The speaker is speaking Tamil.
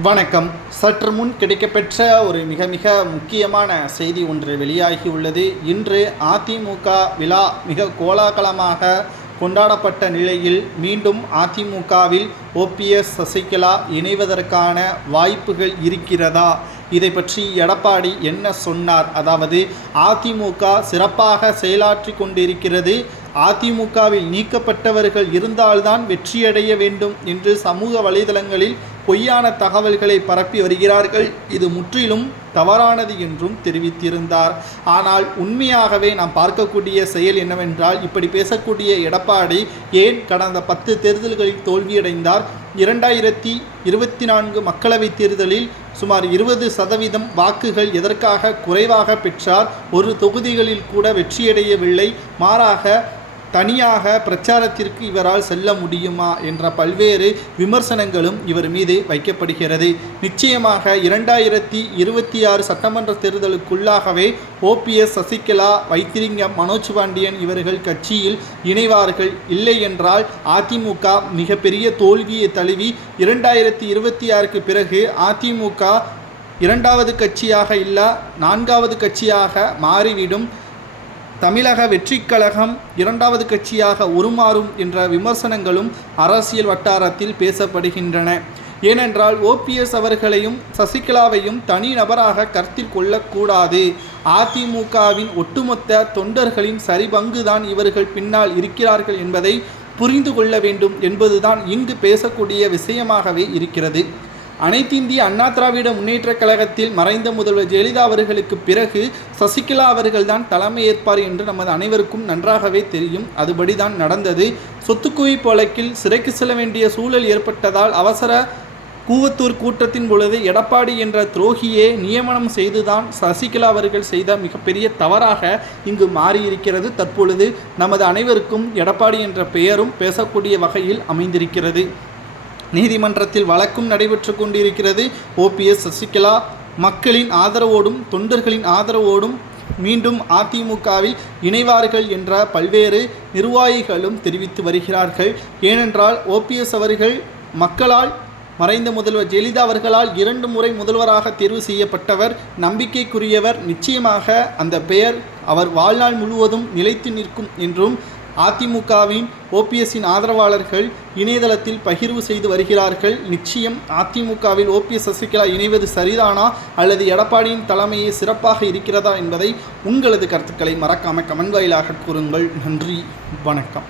வணக்கம். சற்று முன் கிடைக்கப்பெற்ற ஒரு மிக மிக முக்கியமான செய்தி ஒன்று வெளியாகியுள்ளது. இன்று அதிமுக விழா மிக கோலாகலமாக கொண்டாடப்பட்ட நிலையில் மீண்டும் அதிமுகவில் ஓபிஎஸ் சசிகலா இணைவதற்கான வாய்ப்புகள் இருக்கிறதா? இதை பற்றி எடப்பாடி என்ன சொன்னார்? அதாவது அதிமுக சிறப்பாக செயலாற்றி கொண்டிருக்கிறது, அதிமுகவில் நீக்கப்பட்டவர்கள் இருந்தால்தான் வெற்றியடைய வேண்டும் என்று சமூக வலைதளங்களில் பொய்யான தகவல்களை பரப்பி வருகிறார்கள். இது முற்றிலும் தவறானது என்றும் தெரிவித்திருந்தார். ஆனால் உண்மையாகவே நாம் பார்க்கக்கூடிய செயல் என்னவென்றால், இப்படி பேசக்கூடிய எடப்பாடி ஏன் கடந்த 10 தேர்தல்களில் தோல்வியடைந்தார்? 2024 மக்களவைத் தேர்தலில் சுமார் 20% வாக்குகள் எதற்காக குறைவாக பெற்றார்? ஒரு தொகுதிகளில் கூட வெற்றியடையவில்லை. மாறாக தனியாக பிரச்சாரத்திற்கு இவரால் செல்ல முடியுமா என்ற பல்வேறு விமர்சனங்களும் இவர் மீது வைக்கப்படுகிறது. நிச்சயமாக 2026 சட்டமன்ற தேர்தலுக்குள்ளாகவே ஓபிஎஸ், சசிகலா, வைத்திலிங்கம், மனோஜ் பாண்டியன் இவர்கள் கட்சியில் இணைவார்கள். இல்லை என்றால் அதிமுக மிகப்பெரிய தோல்வியை தழுவி 2026க்கு பிறகு அதிமுக இரண்டாவது கட்சியாக இல்ல 4வது கட்சியாக மாறிவிடும். தமிழக வெற்றிக் கழகம் 2வது கட்சியாக உருமாறும் என்ற விமர்சனங்களும் அரசியல் வட்டாரத்தில் பேசப்படுகின்றன. ஏனென்றால் ஓபிஎஸ் அவர்களையும் சசிகலாவையும் தனி நபராக கருத்தில் கொள்ளக்கூடாது. அதிமுகவின் ஒட்டுமொத்த தொண்டர்களின் சரிபங்குதான் இவர்கள் பின்னால் இருக்கிறார்கள் என்பதை புரிந்து கொள்ள வேண்டும் என்பதுதான் இங்கு பேசக்கூடிய விஷயமாகவே இருக்கிறது. அனைத்திந்திய அண்ணா திராவிட முன்னேற்றக் கழகத்தில் மறைந்த முதல்வர் ஜெயலலிதா அவர்களுக்கு பிறகு சசிகலா அவர்கள்தான் தலைமை ஏற்பார் என்று நமது அனைவருக்கும் நன்றாகவே தெரியும். அதுபடிதான் நடந்தது. சொத்து குவிப்பு வழக்கில் சிறைக்கு செல்ல வேண்டிய சூழல் ஏற்பட்டதால் அவசர கூவத்தூர் கூட்டத்தின் பொழுது எடப்பாடி என்ற துரோகியை நியமனம் செய்துதான் சசிகலா அவர்கள் செய்த மிகப்பெரிய தவறாக இங்கு மாறியிருக்கிறது. தற்பொழுது நமது அனைவருக்கும் எடப்பாடி என்ற பெயரும் பேசக்கூடிய வகையில் அமைந்திருக்கிறது. நீதிமன்றத்தில் வழக்கும் நடைபெற்று கொண்டிருக்கிறது. ஓபிஎஸ், சசிகலா மக்களின் ஆதரவோடும் தொண்டர்களின் ஆதரவோடும் மீண்டும் அதிமுகவில் இணைவார்கள் என்ற பல்வேறு நிர்வாகிகளும் தெரிவித்து வருகிறார்கள். ஏனென்றால் ஓபிஎஸ் அவர்கள் மக்களால் மறைந்த முதல்வர் ஜெயலலிதா அவர்களால் 2 முறை முதல்வராக தேர்வு செய்யப்பட்டவர், நம்பிக்கைக்குரியவர். நிச்சயமாக அந்த பெயர் அவர் வாழ்நாள் முழுவதும் நிலைத்து நிற்கும் என்றும் அதிமுகவின் ஓபிஎஸ்ஸின் ஆதரவாளர்கள் இணையதளத்தில் பகிர்வு செய்து வருகிறார்கள். நிச்சயம் அதிமுகவில் ஓபிஎஸ், சசிகலா இணைவது சரிதானா அல்லது எடப்பாடியின் தலைமையே சிறப்பாக இருக்கிறதா என்பதை உங்களது கருத்துக்களை மறக்காமல் கமெண்ட் வாயிலாக கூறுங்கள். நன்றி, வணக்கம்.